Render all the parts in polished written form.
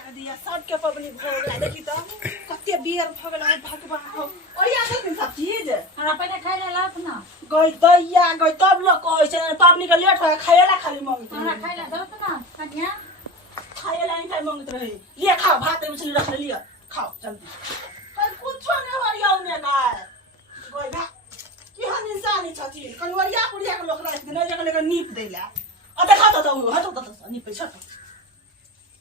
जाने दिया सबके पबनी भो गया देखी तो कते बियर भ गेल भगवान हो ओरिया देथिन सब चीज हमरा पहिले खाइ ले लात ना गई दैया गई तब लोग कहै छै पबनी के लेट हो खाइला खाली मांगत हमरा खाइ ले दत ना कन्या खाइला नहीं खाइ मांगत रहे ये खाओ भात में मछली रख लिया खाओ जल्दी कल कुछ नहीं ओरिया ने गाय गई भा की हम इंसान छथि कल ओरिया पुरिया के लोग रात दिन जगह लेके नीप देला आ देखा तो हटो तो नीप छट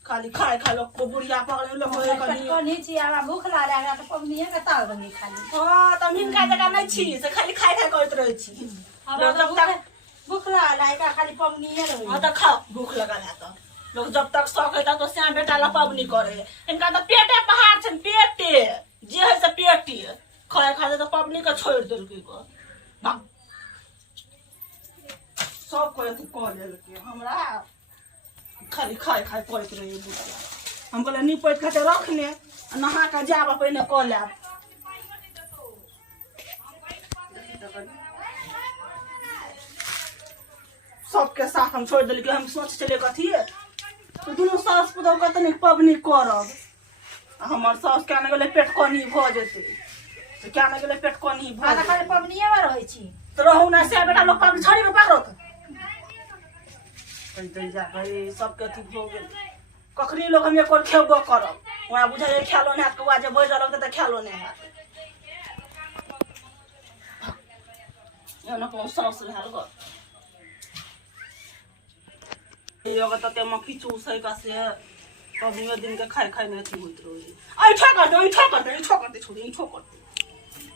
खाली खाए खा लोग को बुढ़िया पकड़े लोग होए कनी कोनी छी हमरा भूख लागला त पबनीए के ताल बनी खाली हां त हिनका जगह नहीं छी से खाली खाए खाए करत रहे छी हमरा जब तक भूख लागला का खाली पबनीए रहे हां त खाओ भूख लगला त लोग जब तक सकेता तो श्याम बेटा ला पबनी करे इनका त पेटे पहाड़ छन पेटे जे है से पेटे खाए खाए त पबनी के छोड़ देल के भाग सब कोई अथी कह लेल के हमरा खाली खाए खाए करत रहे बुढ़िया हम बोले निपट खाते रख ले नहा के जाब पहिने क लेब सबके साथ हम छोड़ दिल हम सोच चले कथी तो दोनों सास पुतौ कत नहीं पबनी करब हमर सास क्या न गेले पेट कनी भ जेते से क्या न गेले पेट कनी भ हमरा खाली पबनीए में रहै छी तो रहू ना से बेटा लोग पबनी छड़ी में पकड़त कई जा गए सबके अथी हो गेल कखनी लोग हम एक और खेबो करब वहाँ बुझाइए खेलो नहीं हाथ कौआ जब बैठ लगते तो खेलो नहीं हाथ कौन सौस रहल गो एगो तते मक्खी चूसै का से पबनियो दिन के खाए खाए नहीं अथी होइत रही ऐठो कर दे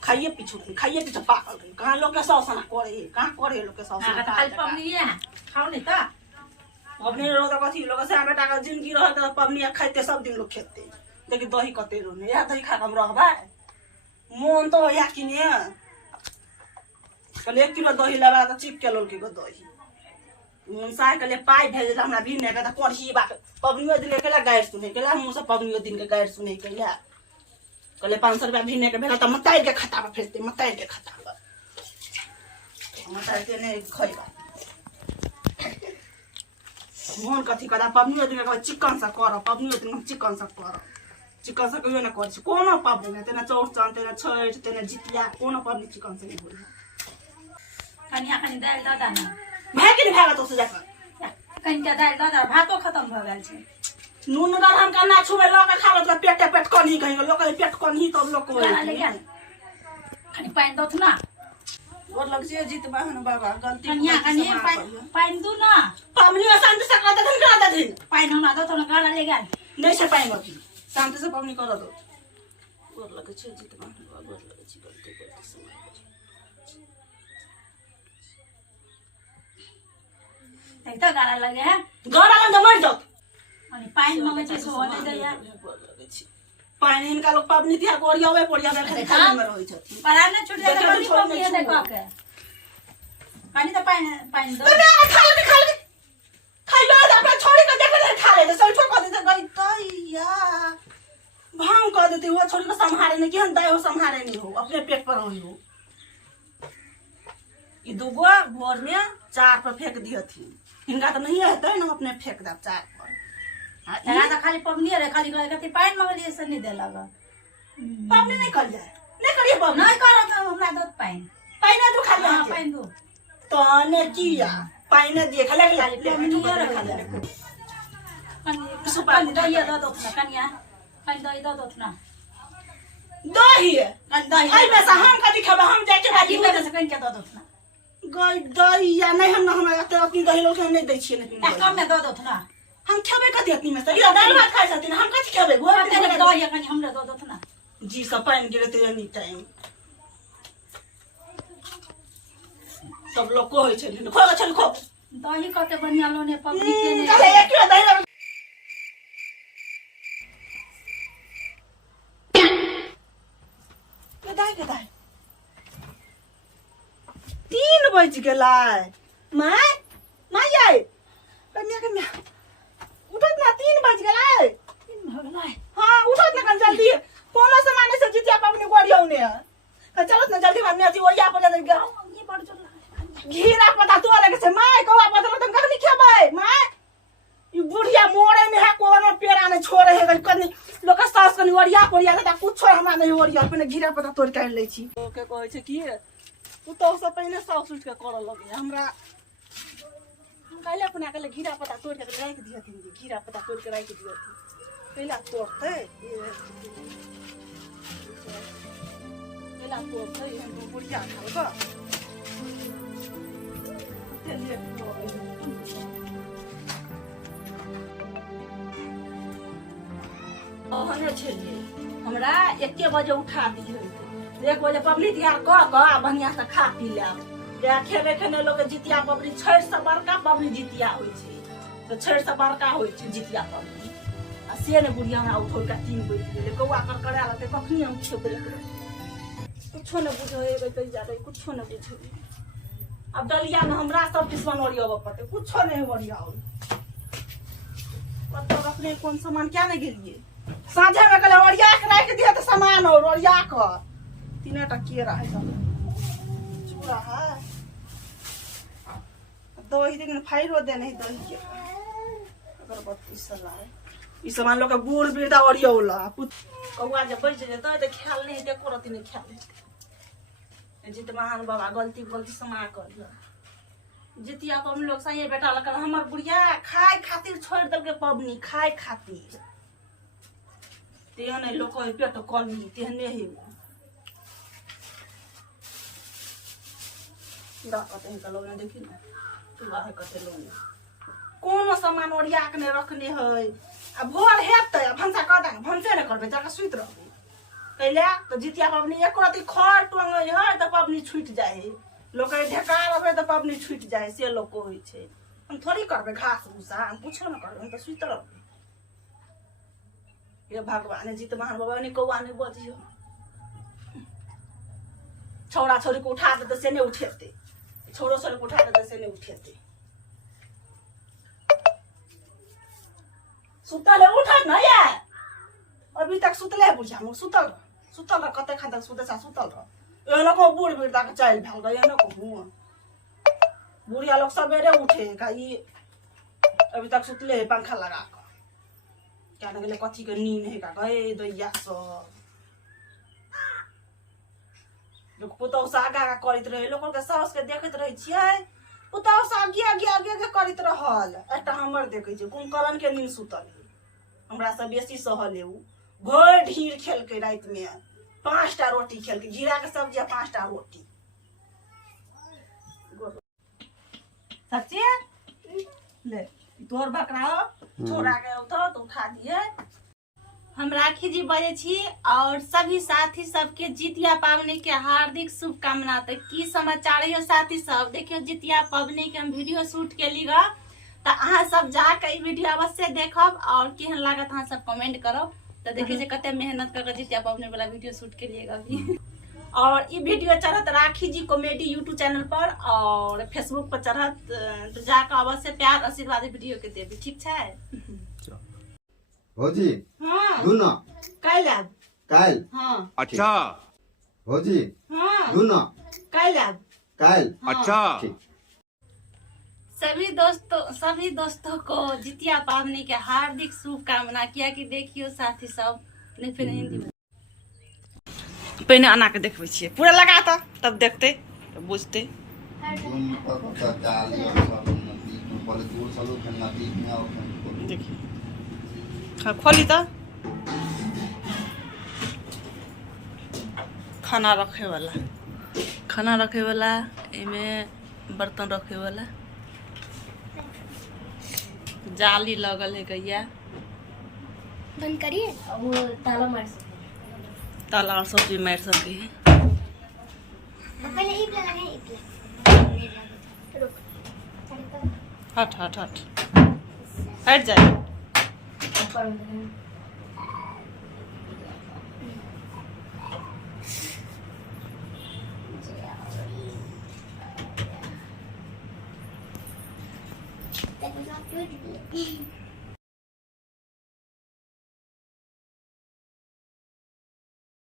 खाइए पीछे पागल रही कहाँ लोग के सौस ना करे कहाँ करे लोग के सौस खाली पबनीए खाओ नहीं त पबनी रहो तो कथी लोग से बेटा का जिंदगी रहत त पबनी खाइते सब दिन लोग खेते देखि दही कते रोने या दही खा हम रहबा मन तो या किने कल 1 किलो दही लगा त चिप के लोल के दही मन साय के ले पाई भेज हमरा भी ने का कोरही बात पबनियो दिन के ला गाइड सुने के ला मुंह से पबनियो दिन के गाइड सुने के ला कले 500 रुपया भी ने के भेला त मताई के खाता में फेरते मताई के ने खइबा मोहन कथी करा पबनियो दिन के चिकन सा कर पबनियो दिन चिकन सा कहियो ना कर कोनो पबनी ना तेना चौरचन तेना छठ तेना जितिया कोनो पबनी चिकन से नहीं होई कन्या कनी दाल दादा ना भाई के भागा तो से जाकर कन्या दाल दादा भातो खत्म भ गेल छै नून गल हम का ना छुबे ल के खावत त पेट कनी कहीं लोग के पेट कनी तब लोग को कनी पानी दत ना और लग जे जीत बहन बाबा गलती कन्या कनी पानी दू ना पबनी शांति से कर दे करा दे पानी हमरा दत ना गाड़ा ले गेल नहीं से पाई मत शांति से पबनी कर दो और लग जे जीत बहन बाबा और लग जे गलती करते समय एक तो गाड़ा लगे है गाड़ा लग मर जाओ अनि पानी मांगे छै सो होते दैया पानी इनका लोग पबनी तिहार कोरियावे खाली खाली में रहै छथि परा ने छूट जाए पानी पबनी है देखो के पानी तो पानी दो खाइलो अपना छोड़ी के देख ले खा ले तो सब ठोक दे गई दैया भांग कर देते वो छोड़ी को संभाले नहीं कि हम दाई हो संभाले नहीं हो अपने पेट पर होई हो ई दुगो भोर में 4 पर फेंक दियो थी इनका तो नहीं है ना अपने फेंक दे 4 पर हां तो खाली पबनी रे खाली कथि पानी मांगलिए से नहीं दे लगा पबनी नहीं कर जाए नहीं करिए पबनी नहीं करो तो हमरा दत पानी तो खा ले हां पानी दो तो ने किया पानी दिए खा ले पबनी रे कन्या सुपारी दही दो ना कन्या पानी दही दो ना दही दही आई में से हम कथि खाबे हम जाके बाजी में से कन्या दो ना गई दही या नहीं हम हमरा एते अपनी दही लोग नहीं दै छियै नहीं कम में दो ना हम खेबे कथि अपनी में से दाल भात खाइ छथिन हम कथि खेबे गोर में दही कन्या हमरा दो ना जी सब पानी गिरते एनी टाइम सब लोग को होय छै खो चल खो दही कते बढ़िया लोने पबनी के ने चले 1 किलो दही के दाई 3 बज गेलै माय आई कन्या उठत ना 3 बज गेलै 3 भ गेलै हां उठत ना जल्दी कोनो सामान से जितिया पबनी गोरियौने चलत ना जल्दी में अथी ओरिया पर जा ये बड़ जोर घीरा पता तो लगे से माय कौवा पता तुम कखनी खेबै माय ई बुढ़िया मोरे में है कोनो पेड़ा ने छोड़े है कनी लोक सास कनी ओरिया पोरिया त कुछो हमरा नहीं ओरिया पने घिरा पता तोड़ के लै छी के कहै छै की तू तो सब पहले सास उठ के करऽ लगे हमरा काले अपना के घिरा पता तोड़ के राख दिया थी घिरा पता तोड़ के राख दिया थी पहला तोड़ते हम बुढ़िया खाओ हमरा 1 बजे उठा दिए 1 बजे पबनी तैयार कऽ बढ़िया से खा पी ले खेबे खेने लोग जितिया पबनी छठ से बड़का पबनी जितिया होइ छै तो छठ से बड़का होइ छै जितिया पबनी आ से ने बुढ़िया हमरा उठो के 3 बजे गेलै कौआ करकरा लगते कखनी हम खेबै कुछो न बुझो एबै कहि जाबै कुछो न बुझो अब दलिया में हमरा सब किछ बनोरियाबे पड़ते कुछो नहीं ओरियाओ कतो अपने कोन सामान क्या नहीं गेलिए साझे में कहले ओरिया के राख दिया त सामान और ओरिया के 3 टा केरा है सब चूड़ा है दही लेकिन फाइरो दे नहीं दही के अगरबत्ती सला है ई सामान लोग के बूढ़ वृद्धा ओरियाउला कौआ जब बच जेतै त ख्याल नहीं एको रति नहीं ख्याल जित महान बाबा गलती समा कर जितिया को हम लोग सही बेटा लग हमर बुढ़िया खाए खातिर छोड़ दल के पबनी खाए खातिर तेहने लोग पेट कमी तेहने है देखी ना कते लोग कोनो सामान ओरिया के नहीं रखने है आ भोर हेतै भंसा कर दा भंसे नहीं करबे जाके सुइत रहबे कैले तो जितिया पबनी एक रति खर टंगै है त पबनी छूट जाए है लोग ढेका रहे तो पबनी छूट जाए से लोग को होइ छै हम थोड़ी करबे घास भूसा हम पूछो न करबे हम तो सुइत रहबे ये भगवान जीत महान बाबा ने कौआ नहीं बजियो छौड़ा छोरी को उठा दे से नहीं उठेते छोरो छोरी को उठा दे से नहीं उठेते सुतले उठा न या अभी तक सुतले बुझा हम सुतल कते खान तक सुतल रह एनो को बूढ़ वृद्धा के चल भेल गए एनो को हुआ बुढ़िया लोग सवेरे उठे का ई अभी तक सुतले है पंखा लगा के क्या न गेले कथी के नींद है का गए दैया सब लोग पुतौ से आगा करैत रहे लोग के सास के देखैत रहे छियै पुतौ से आगे करैत रहल एकटा हमर देखै छै कुंभकर्ण के नींद सुतल हमरा से बेसी सहल है उ भोर ढीर खेल के रात में 5 टा रोटी खेल के जीरा के सब्जी 5 टा रोटी सच्चे ले तोर बकरा छोड़ा के उठा दिए हम राखी जी बजे छी और सभी साथी सबके जितिया पावनी के हार्दिक शुभकामना। तो की समाचार है साथी सब देखियो जितिया पावनी के हम वीडियो शूट के ली तो अहाँ सब जाके वीडियो अवश्य देखब और केहन लागत अहाँ सब कमेंट करब। तो देखिए कते मेहनत करके जितिया पावनी वाला वीडियो शूट के लिए अभी और ये वीडियो चढ़त राखी जी कॉमेडी यूट्यूब चैनल पर और फेसबुक पर चढ़त तो जाकर अवश्य प्यार आशीर्वाद वीडियो के देबी ठीक है भौजी हाँ दुनो काल काल हाँ अच्छा भौजी हाँ दुनो काल काल अच्छा ठीक सभी दोस्तों को जितिया पावनी के हार्दिक शुभकामना। किया कि देखियो साथी सब नहीं फिर हिंदी में पहले आना के देखबे छिए पूरा लगा तब देखते तब बुझते देखिए हाँ खोली तो खाना रखे वाला इमें बर्तन रखे वाला जाली लगल है गैया बंद करिए वो ताला मार ताला और सब भी मार सके है पहले इप लगाए रुक हट हट हट हट जाए That was not good.